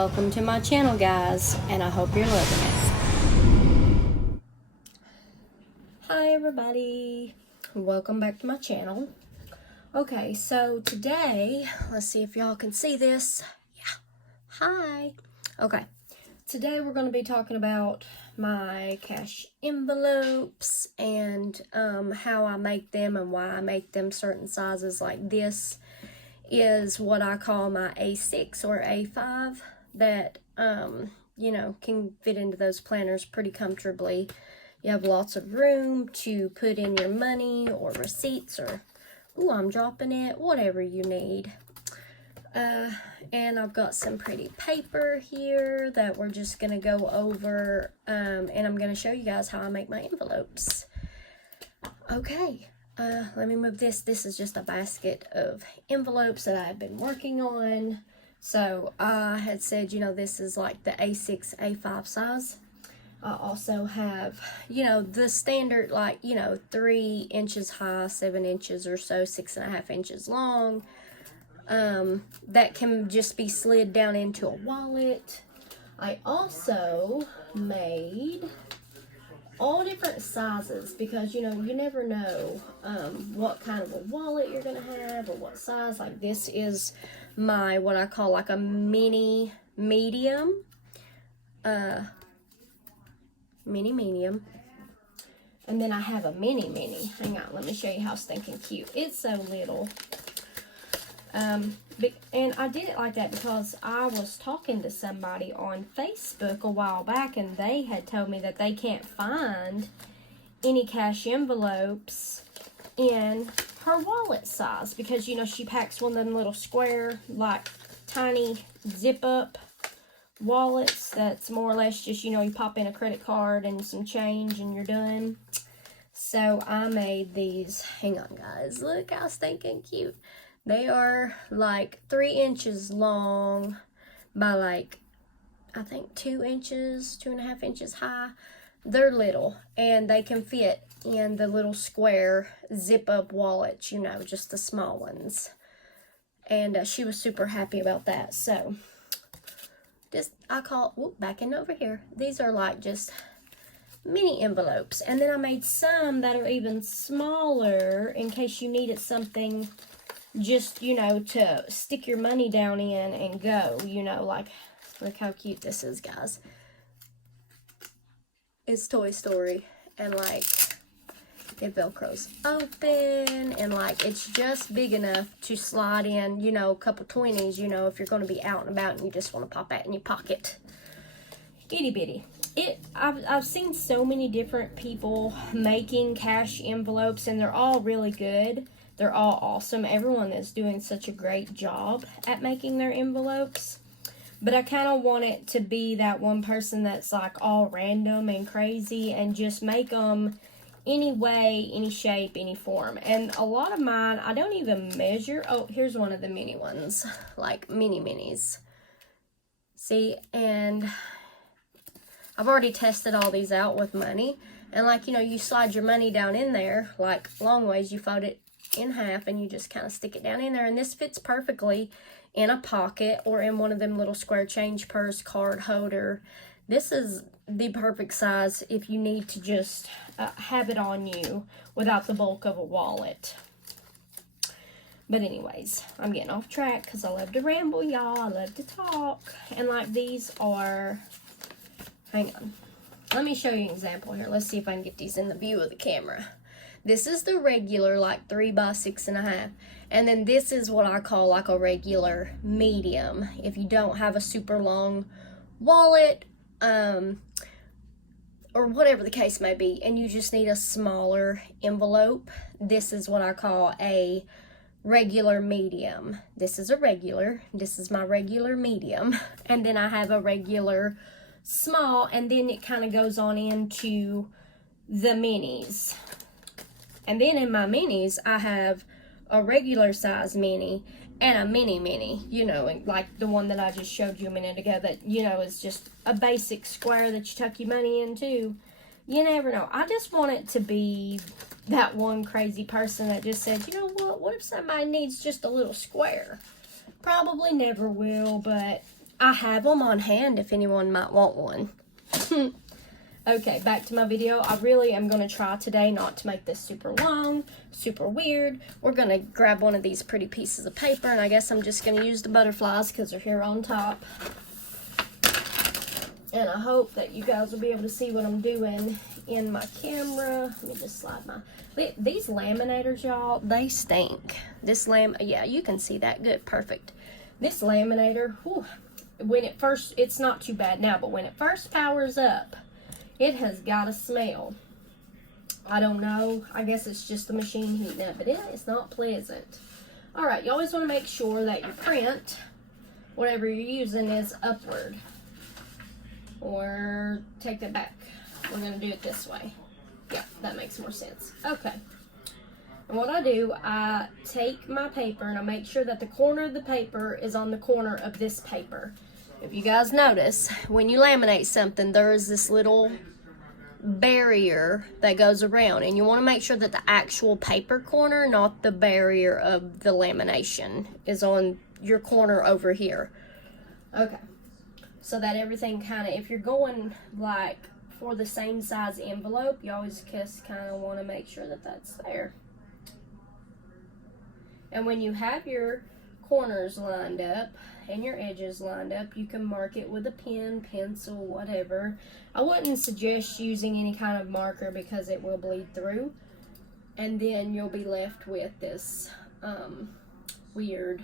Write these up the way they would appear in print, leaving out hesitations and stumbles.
welcome to my channel, guys, and I hope you're loving it. Hi everybody, welcome back to my channel. Okay, so today, let's see if y'all can see this. Yeah, hi. Okay, today we're going to be talking about my cash envelopes and how I make them and why I make them certain sizes. Like this is what I call my A6 or A5 that, you know, can fit into those planners pretty comfortably. You have lots of room to put in your money or receipts or, ooh, I'm dropping it, whatever you need. And I've got some pretty paper here that we're just going to go over, and I'm going to show you guys how I make my envelopes. Okay. Let me move this. This is just a basket of envelopes that I've been working on. So I had said, you know, this is like the A6, A5 size. I also have, you know, the standard, like, you know, 3 inches high, 7 inches or so, 6.5 inches long. That can just be slid down into a wallet. I also made all different sizes because, you know, you never know what kind of a wallet you're gonna have or what size. Like this is my, what I call like a mini medium, mini medium, and then I have a mini. Hang on, let me show you how stinking cute. It's so little. And I did it like that because I was talking to somebody on Facebook a while back, and they had told me that they can't find any cash envelopes in her wallet size because, you know, she packs one of them little square, like, tiny zip-up wallets that's more or less just, you know, you pop in a credit card and some change and you're done. So I made these. Hang on, guys. Look how stinking cute. They are like 3 inches long by like, I think 2 inches, 2.5 inches high. They're little and they can fit in the little square zip-up wallets, you know, just the small ones. And she was super happy about that. So just, I call, whoop, backing over here. These are like just mini envelopes. And then I made some that are even smaller in case you needed something just, you know, to stick your money down in and go, you know, like, look how cute this is, guys. It's Toy Story, and like, it velcros open, and like, it's just big enough to slide in, you know, a couple 20s, you know, if you're going to be out and about and you just want to pop that in your pocket. Itty bitty. I've seen so many different people making cash envelopes, and they're all really good. They're all awesome. Everyone is doing such a great job at making their envelopes. But I kind of want it to be that one person that's like all random and crazy and just make them any way, any shape, any form. And a lot of mine, I don't even measure. Oh, here's one of the mini ones, like mini minis. See, and I've already tested all these out with money. And like, you know, you slide your money down in there, like long ways, you fold it in half and you just kind of stick it down in there, and this fits perfectly in a pocket or in one of them little square change purse, card holder. This is the perfect size if you need to just have it on you without the bulk of a wallet. But anyways, I'm getting off track because I love to ramble, y'all. I love to talk. And like, these are, hang on, let me show you an example here. Let's see if I can get these in the view of the camera. This is the regular, like 3 by 6.5. And then this is what I call like a regular medium. If you don't have a super long wallet, or whatever the case may be, and you just need a smaller envelope, this is what I call a regular medium. This is a regular. This is my regular medium. And then I have a regular small, and then it kind of goes on into the minis. And then in my minis, I have a regular size mini and a mini, you know, like the one that I just showed you a minute ago that, you know, is just a basic square that you tuck your money into. You never know. I just want it to be that one crazy person that just says, you know what if somebody needs just a little square? Probably never will, but I have them on hand if anyone might want one. Okay, back to my video. I really am going to try today not to make this super long, super weird. We're going to grab one of these pretty pieces of paper, and I guess I'm just going to use the butterflies because they're here on top. And I hope that you guys will be able to see what I'm doing in my camera. Let me just slide my... These laminators, y'all, they stink. This yeah, you can see that good. Perfect. This laminator, whew, when it first... It's not too bad now, but when it first powers up, it has got a smell. I don't know. I guess it's just the machine heating up, but it's not pleasant. All right, you always want to make sure that your print, whatever you're using, is upward. Or take that back. We're going to do it this way. Yeah, that makes more sense. Okay. And what I do, I take my paper and I make sure that the corner of the paper is on the corner of this paper. If you guys notice, when you laminate something, there is this little barrier that goes around, and you want to make sure that the actual paper corner, not the barrier of the lamination, is on your corner over here. Okay. So that everything kind of, if you're going like for the same size envelope, you always just kind of want to make sure that that's there. And when you have your corners lined up and your edges lined up, you can mark it with a pen, pencil, whatever. I wouldn't suggest using any kind of marker because it will bleed through. And then you'll be left with this weird,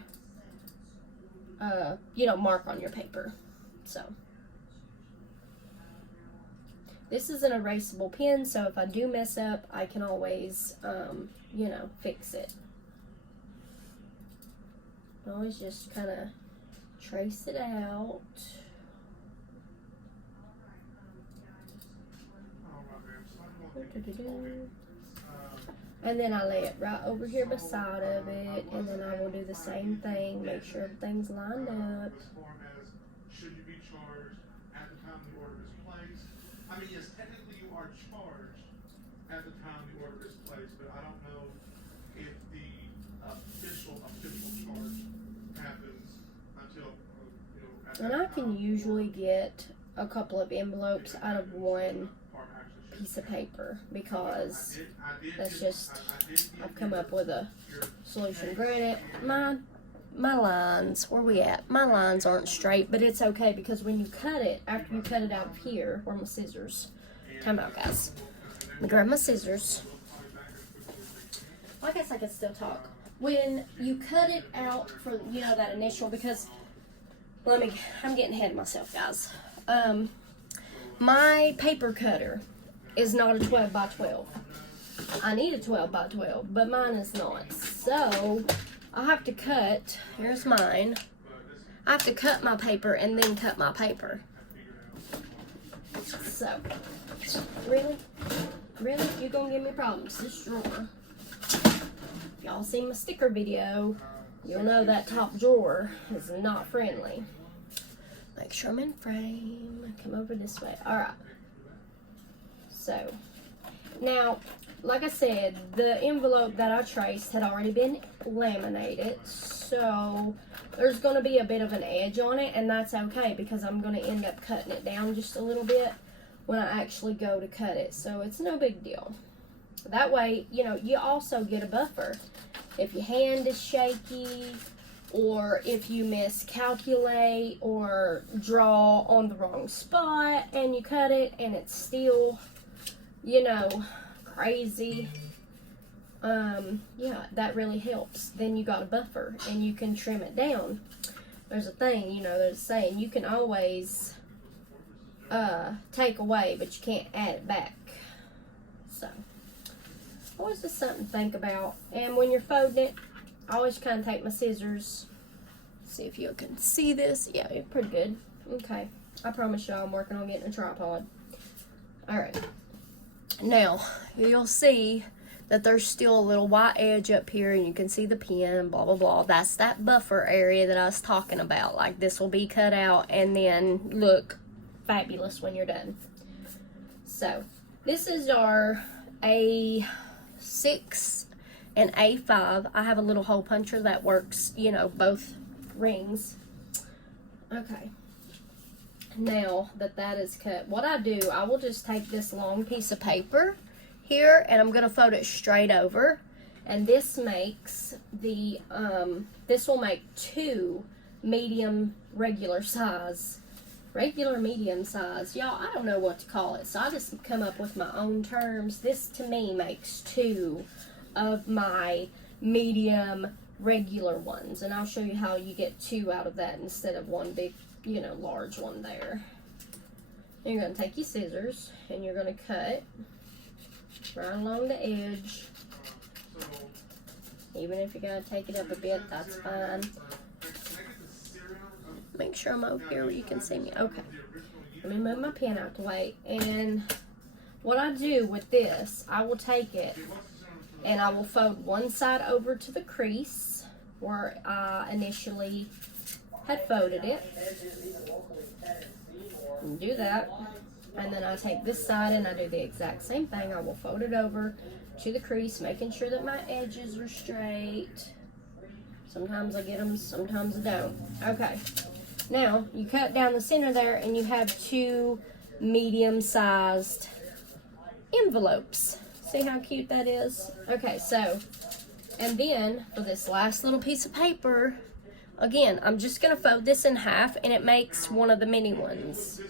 mark on your paper. So, this is an erasable pen, so if I do mess up, I can always, fix it. Always just kind of trace it out. And then I lay it right over here beside of it, and then I will do the same thing, make sure everything's lined up. Should you be charged at the time the order is placed? I mean, yes, technically you are charged at the time the order is placed, but I don't know if the official charge happens until, And I can usually get a couple of envelopes out of one piece of paper because that's just, I've come up with a solution. Granted, my lines, where we at? My lines aren't straight, but it's okay because when you cut it, after you cut it out of here, where are my scissors? Time out, guys. Let me grab my scissors. Well, I guess I can still talk. When you cut it out for, that initial, because, I'm getting ahead of myself, guys. My paper cutter is not a 12 by 12. I need a 12 by 12, but mine is not. So, I have to cut, here's mine, I have to cut my paper and then cut my paper. So, really? Really? You're gonna give me problems? This drawer. If y'all seen my sticker video, you'll know that top drawer is not friendly. Make sure I'm in frame. Come over this way. Alright. So, now, like I said, the envelope that I traced had already been laminated, so there's going to be a bit of an edge on it, and that's okay because I'm going to end up cutting it down just a little bit when I actually go to cut it, so it's no big deal. That way, you also get a buffer. If your hand is shaky, or if you miscalculate or draw on the wrong spot and you cut it and it's still, crazy, that really helps. Then you got a buffer and you can trim it down. There's a thing, there's a saying, you can always take away, but you can't add it back. So, always just something to think about. And when you're folding it, I always kind of take my scissors. See if you can see this. Yeah, it's pretty good. Okay, I promise y'all I'm working on getting a tripod. Alright. Now, you'll see that there's still a little white edge up here, and you can see the pen, blah, blah, blah. That's that buffer area that I was talking about. Like, this will be cut out and then look fabulous when you're done. So, this is our A6 and A5. I have a little hole puncher that works, both rings. Okay. now that is cut, what I do, I will just take this long piece of paper here and I'm going to fold it straight over. And this makes the, this will make 2 medium regular medium size. Y'all, I don't know what to call it, so I just come up with my own terms. This to me makes 2 of my medium regular ones, and I'll show you how you get 2 out of that instead of one big, you know, large one there. And you're going to take your scissors and you're going to cut right along the edge. Even if you got to take it up a bit, that's fine. Make sure I'm over here where you can see me. Okay. Let me move my pen out the way. And what I do with this, I will take it and I will fold one side over to the crease where I initially had folded it. And do that. And then I take this side and I do the exact same thing. I will fold it over to the crease, making sure that my edges are straight. Sometimes I get them, sometimes I don't. Okay. Now, you cut down the center there and you have 2 medium-sized envelopes. See how cute that is? Okay, so, and then for this last little piece of paper, again, I'm just going to fold this in half and it makes one of the mini ones.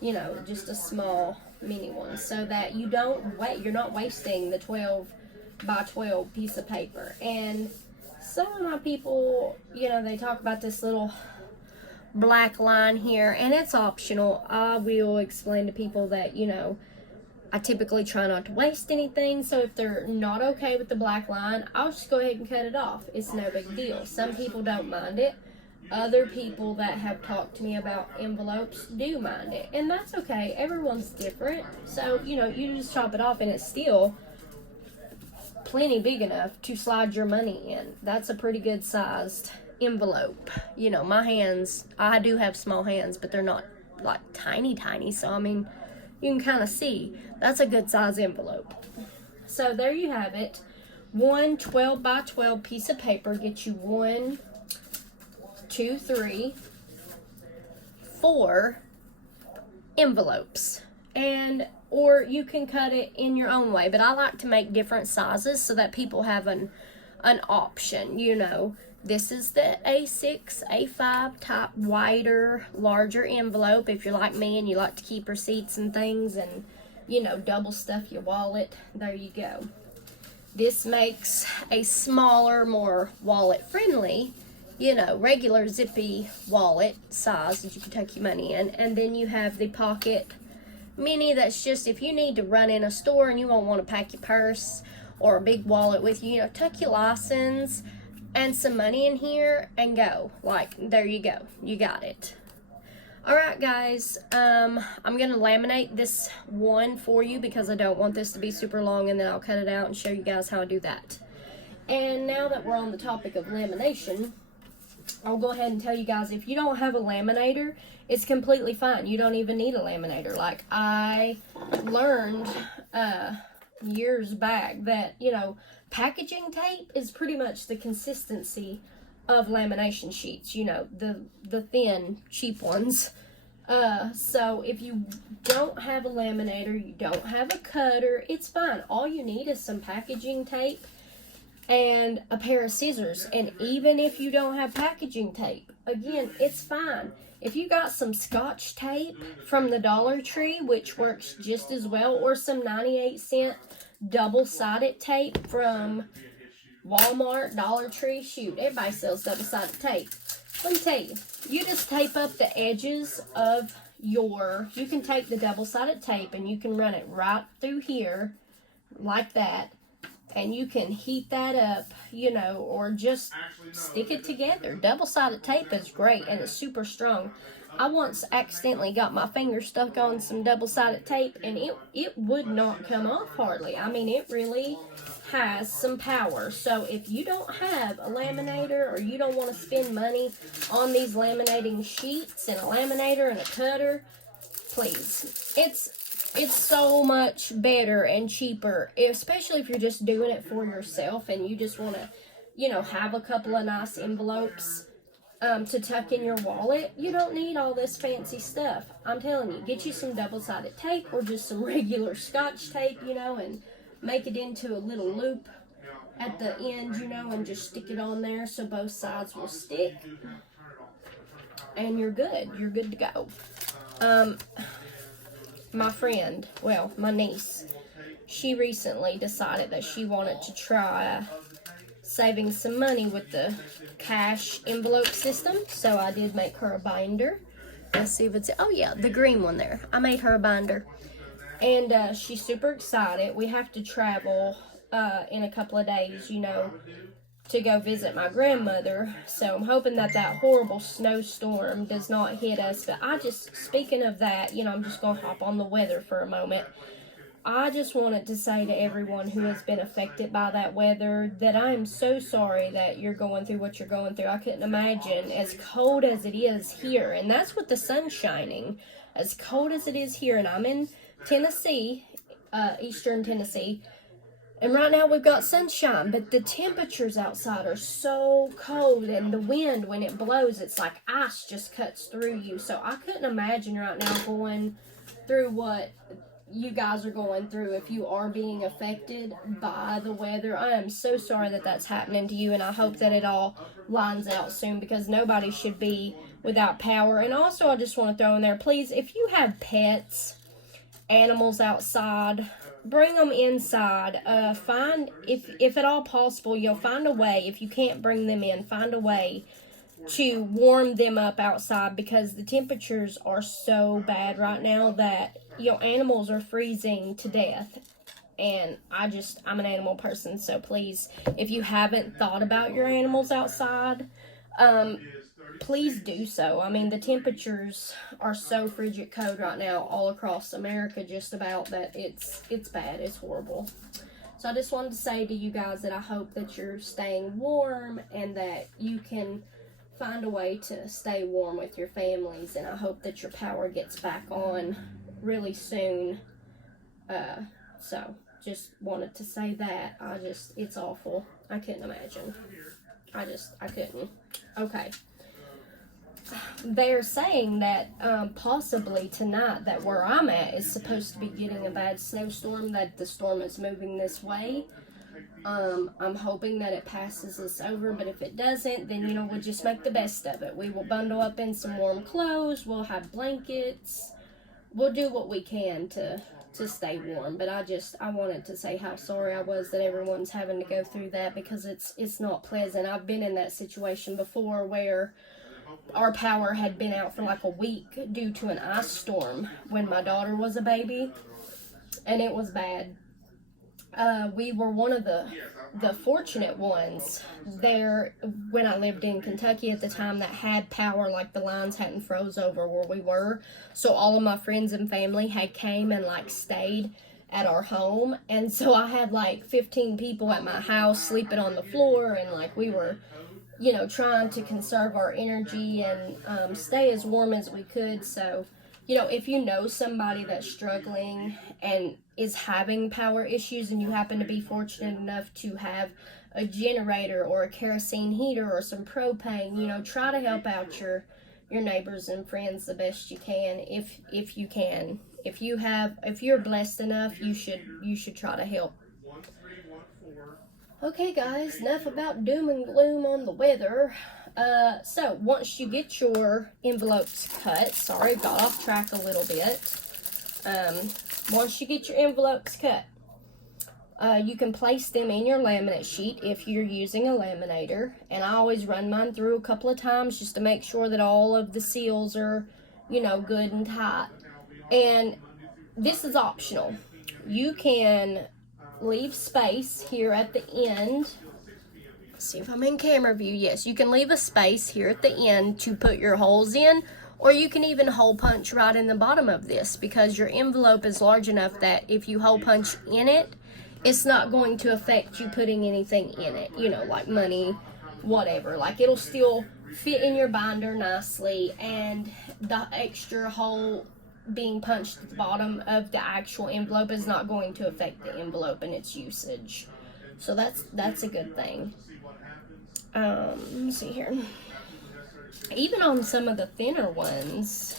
You know, just a small mini one, so that you don't you're not wasting the 12 by 12 piece of paper. And some of my people, you know, they talk about this little black line here, and it's optional. I will explain to people that, you know, I typically try not to waste anything, so if they're not okay with the black line, I'll just go ahead and cut it off. It's no big deal. Some people don't mind it. Other people that have talked to me about envelopes do mind it, and that's okay. Everyone's different, so, you know, you just chop it off and it's still plenty big enough to slide your money in. That's a pretty good sized envelope. You know, my hands, I do have small hands, but they're not like tiny, so I mean, you can kind of see that's a good size envelope. So there you have it. One 12 by 12 piece of paper gets you 1, 2, 3, 4 envelopes. And or you can cut it in your own way, but I like to make different sizes so that people have an option. You know, this is the A6, A5 type wider, larger envelope. If you're like me and you like to keep receipts and things and, you know, double stuff your wallet, there you go. This makes a smaller, more wallet friendly, you know, regular zippy wallet size that you can tuck your money in. And then you have the pocket mini that's just if you need to run in a store and you won't want to pack your purse or a big wallet with you, you know, tuck your license and some money in here and go. Like, there you go. You got it. Alright guys, I'm going to laminate this one for you because I don't want this to be super long, and then I'll cut it out and show you guys how I do that. And now that we're on the topic of lamination, I'll go ahead and tell you guys, if you don't have a laminator, it's completely fine. You don't even need a laminator. Like, I learned years back that, you know, packaging tape is pretty much the consistency of lamination sheets, you know, the thin, cheap ones. So if you don't have a laminator, you don't have a cutter, it's fine. All you need is some packaging tape and a pair of scissors. And even if you don't have packaging tape, again, it's fine. If you got some Scotch tape from the Dollar Tree, which works just as well, or some 98-cent double-sided tape from Walmart, Dollar Tree, shoot, everybody sells double-sided tape. Let me tell you, you just tape up the edges of you can take the double-sided tape and you can run it right through here, like that, and you can heat that up, you know, or just stick it together. Double-sided tape is great, and it's super strong. I once accidentally got my finger stuck on some double-sided tape, and it would not come off hardly. I mean, it really has some power. So if you don't have a laminator, or you don't want to spend money on these laminating sheets and a laminator and a cutter, please, it's so much better and cheaper, especially if you're just doing it for yourself and you just want to, you know, have a couple of nice envelopes. to tuck in your wallet. You don't need all this fancy stuff. I'm telling you, get you some double-sided tape or just some regular Scotch tape, you know, and make it into a little loop at the end, you know, and just stick it on there so both sides will stick. And you're good. You're good to go. My friend, well, my niece, she recently decided that she wanted to try saving some money with the cash envelope system, so I did make her a binder. Let's see if it's, oh yeah, the green one there. I made her a binder, and she's super excited. We have to travel in a couple of days, you know, to go visit my grandmother, so I'm hoping that that horrible snowstorm does not hit us. But I just, speaking of that, you know, I'm just gonna hop on the weather for a moment. I just wanted to say to everyone who has been affected by that weather that I am so sorry that you're going through what you're going through. I couldn't imagine, as cold as it is here, and that's with the sun shining, as cold as it is here, and I'm in Tennessee, eastern Tennessee, and right now we've got sunshine, but the temperatures outside are so cold, and the wind, when it blows, it's like ice just cuts through you. So I couldn't imagine right now going through what you guys are going through if you are being affected by the weather. I am so sorry that that's happening to you, and I hope that it all lines out soon, because nobody should be without power. And also, I just want to throw in there, please, if you have pets, animals outside, bring them inside. Find, if at all possible, you'll find a way, if you can't bring them in, find a way to warm them up outside, because the temperatures are so bad right now that your animals are freezing to death. And I'm an animal person, so please, if you haven't thought about your animals outside, please do so. I mean, the temperatures are so frigid cold right now all across America, just about, that it's bad. It's horrible. So I just wanted to say to you guys that I hope that you're staying warm and that you can find a way to stay warm with your families, and I hope that your power gets back on really soon. So just wanted to say that. It's awful. I couldn't imagine. I couldn't. Okay. They're saying that possibly tonight, that where I'm at is supposed to be getting a bad snowstorm, that the storm is moving this way. I'm hoping that it passes us over, but if it doesn't, then, you know, we'll just make the best of it. We will bundle up in some warm clothes, we'll have blankets, we'll do what we can to stay warm. But I wanted to say how sorry I was that everyone's having to go through that, because it's not pleasant. I've been in that situation before where our power had been out for like a week due to an ice storm when my daughter was a baby, and it was bad. We were one of the fortunate ones there when I lived in Kentucky at the time that had power, like the lines hadn't froze over where we were. So all of my friends and family had came and like stayed at our home. And so I had like 15 people at my house sleeping on the floor, and like we were, you know, trying to conserve our energy and stay as warm as we could. So, you know, if you know somebody that's struggling and is having power issues, and you happen to be fortunate enough to have a generator or a kerosene heater or some propane, you know, try to help out your neighbors and friends the best you can, if you can. If you're blessed enough, you should try to help. Okay, guys, enough about doom and gloom on the weather. So once you get your envelopes cut, sorry, got off track a little bit. Once you get your envelopes cut, you can place them in your laminate sheet if you're using a laminator. And I always run mine through a couple of times just to make sure that all of the seals are, you know, good and tight. And this is optional. You can leave space here at the end. Let's see if I'm in camera view. Yes, you can leave a space here at the end to put your holes in, or you can even hole punch right in the bottom of this, because your envelope is large enough that if you hole punch in it, it's not going to affect you putting anything in it, you know, like money, whatever. Like, it'll still fit in your binder nicely, and the extra hole being punched at the bottom of the actual envelope is not going to affect the envelope and its usage. So that's a good thing. Let me see here. Even on some of the thinner ones,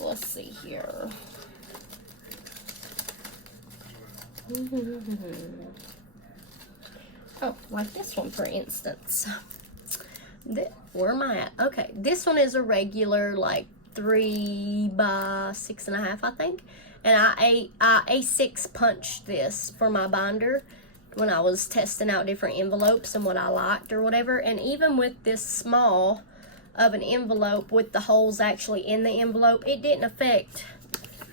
let's see here. Oh, like this one, for instance. Where am I at? Okay, this one is a regular, like 3 by 6.5, I think. And I A6 punched this for my binder when I was testing out different envelopes and what I liked or whatever. And even with this small of an envelope with the holes actually in the envelope, it didn't affect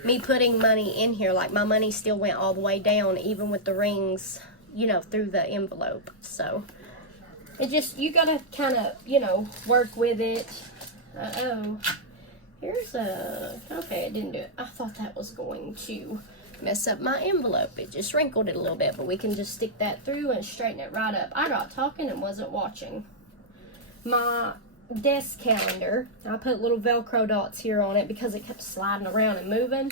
me putting money in here. Like, my money still went all the way down, even with the rings, you know, through the envelope. So it just, you gotta kind of, you know, work with it. Uh-oh. Here's a, okay, it didn't do it. I thought that was going to mess up my envelope. It just wrinkled it a little bit, but we can just stick that through and straighten it right up. I got talking and wasn't watching. My desk calendar, I put little Velcro dots here on it because it kept sliding around and moving.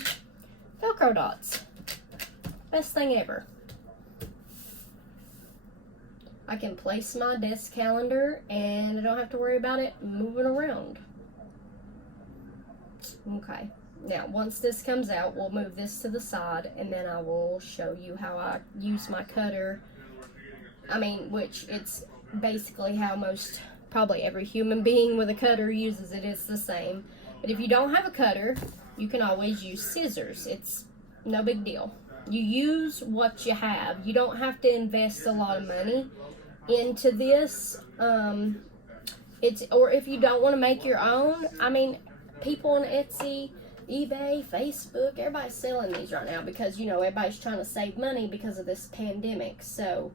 Velcro dots. Best thing ever. I can place my desk calendar and I don't have to worry about it moving around. Okay, now once this comes out, we'll move this to the side and then I will show you how I use my cutter. I mean, which it's basically how most, probably every human being with a cutter uses it. It's the same. But if you don't have a cutter, you can always use scissors. It's no big deal. You use what you have. You don't have to invest a lot of money into this. Or if you don't want to make your own, I mean, people on Etsy, eBay, Facebook, everybody's selling these right now because, you know, everybody's trying to save money because of this pandemic. So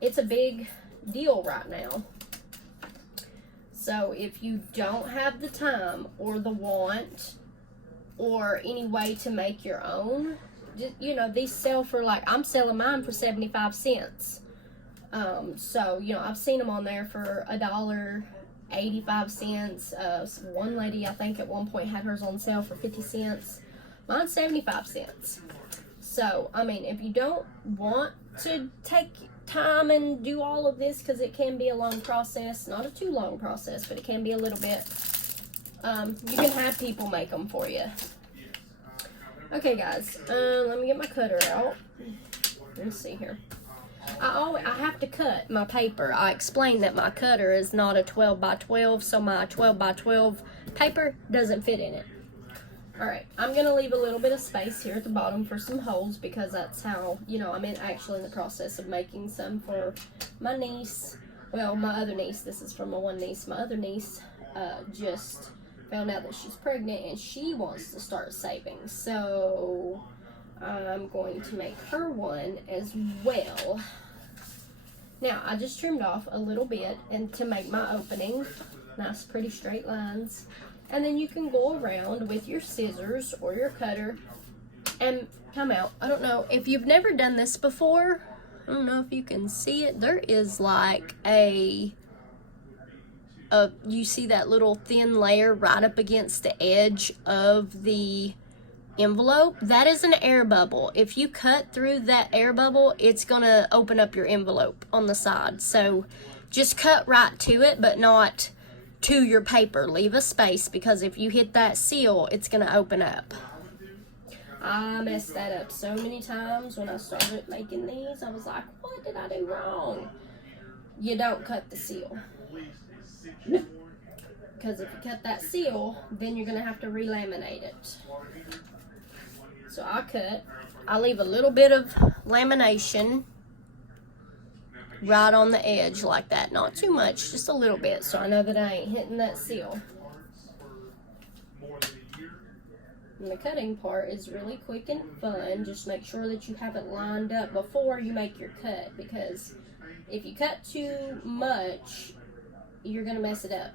it's a big deal right now. So if you don't have the time or the want or any way to make your own, just, you know, these sell for, like, I'm selling mine for 75 cents. So, you know, I've seen them on there for $1.85. One lady, I think, at one point had hers on sale for 50 cents. Mine's 75 cents. So, I mean, if you don't want to take time and do all of this, because it can be a long process, not a too long process, but it can be a little bit, you can have people make them for you. Okay, guys, let me get my cutter out. Let's see here. I have to cut my paper. I explained that my cutter is not a 12 by 12, so my 12 by 12 paper doesn't fit in it. Alright, I'm going to leave a little bit of space here at the bottom for some holes because that's how, you know, I'm actually in the process of making some for my niece. Well, my other niece. This is from my one niece. My other niece just found out that she's pregnant and she wants to start saving. So I'm going to make her one as well. Now, I just trimmed off a little bit and to make my opening. Nice, pretty straight lines. And then you can go around with your scissors or your cutter and come out. I don't know, if you've never done this before, I don't know if you can see it. There is like you see that little thin layer right up against the edge of the envelope? That is an air bubble. If you cut through that air bubble, it's gonna open up your envelope on the side. So just cut right to it, but not to your paper. Leave a space because if you hit that seal, it's gonna open up. I messed that up so many times when I started making these. I was like, what did I do wrong? You don't cut the seal. Because if you cut that seal, then you're gonna have to relaminate it. So I leave a little bit of lamination right on the edge like that. Not too much, just a little bit, so I know that I ain't hitting that seal. And the cutting part is really quick and fun. Just make sure that you have it lined up before you make your cut, because if you cut too much, you're gonna mess it up.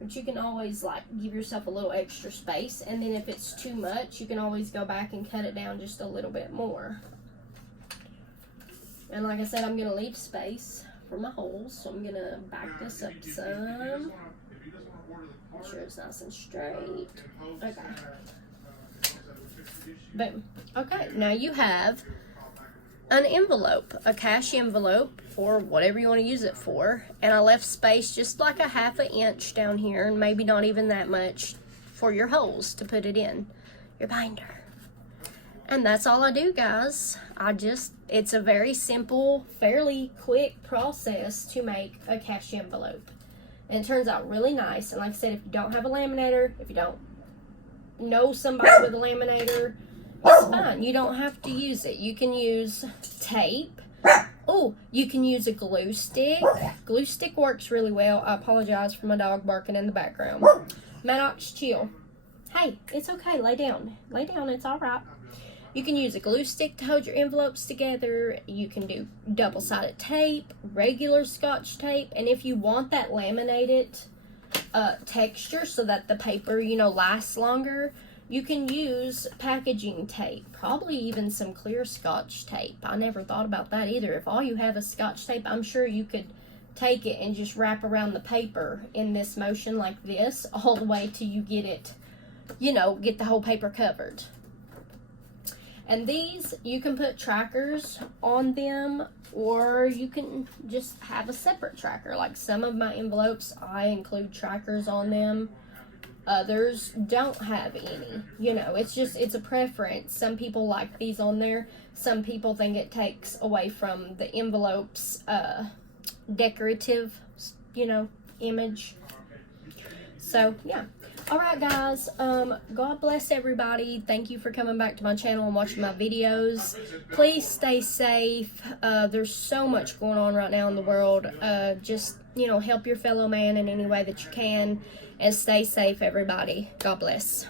But you can always, like, give yourself a little extra space, and then if it's too much, you can always go back and cut it down just a little bit more. And like I said, I'm gonna leave space for my holes, so I'm gonna back this up some. Make sure it's nice and straight. Okay. Boom. Okay, now you have an envelope, a cash envelope, or whatever you want to use it for. And I left space just like a 1/2 inch down here, and maybe not even that much, for your holes to put it in your binder. And that's all I do, guys. It's a very simple, fairly quick process to make a cash envelope. And it turns out really nice. And like I said, if you don't have a laminator, if you don't know somebody with a laminator, it's fine. You don't have to use it. You can use tape. Oh, you can use a glue stick. Glue stick works really well. I apologize for my dog barking in the background. Maddox, chill. Hey, it's okay. Lay down. Lay down. It's all right. You can use a glue stick to hold your envelopes together. You can do double-sided tape, regular Scotch tape, and if you want that laminated texture so that the paper, lasts longer, you can use packaging tape, probably even some clear Scotch tape. I never thought about that either. If all you have is Scotch tape, I'm sure you could take it and just wrap around the paper in this motion like this, all the way till you get it, get the whole paper covered. And these, you can put trackers on them, or you can just have a separate tracker. Like some of my envelopes, I include trackers on them. Others don't have any. It's a preference. Some people like these on there. Some people think it takes away from the envelope's decorative, image. So, yeah. Alright, guys. God bless everybody. Thank you for coming back to my channel and watching my videos. Please stay safe. There's so much going on right now in the world. Just, help your fellow man in any way that you can. And stay safe, everybody. God bless.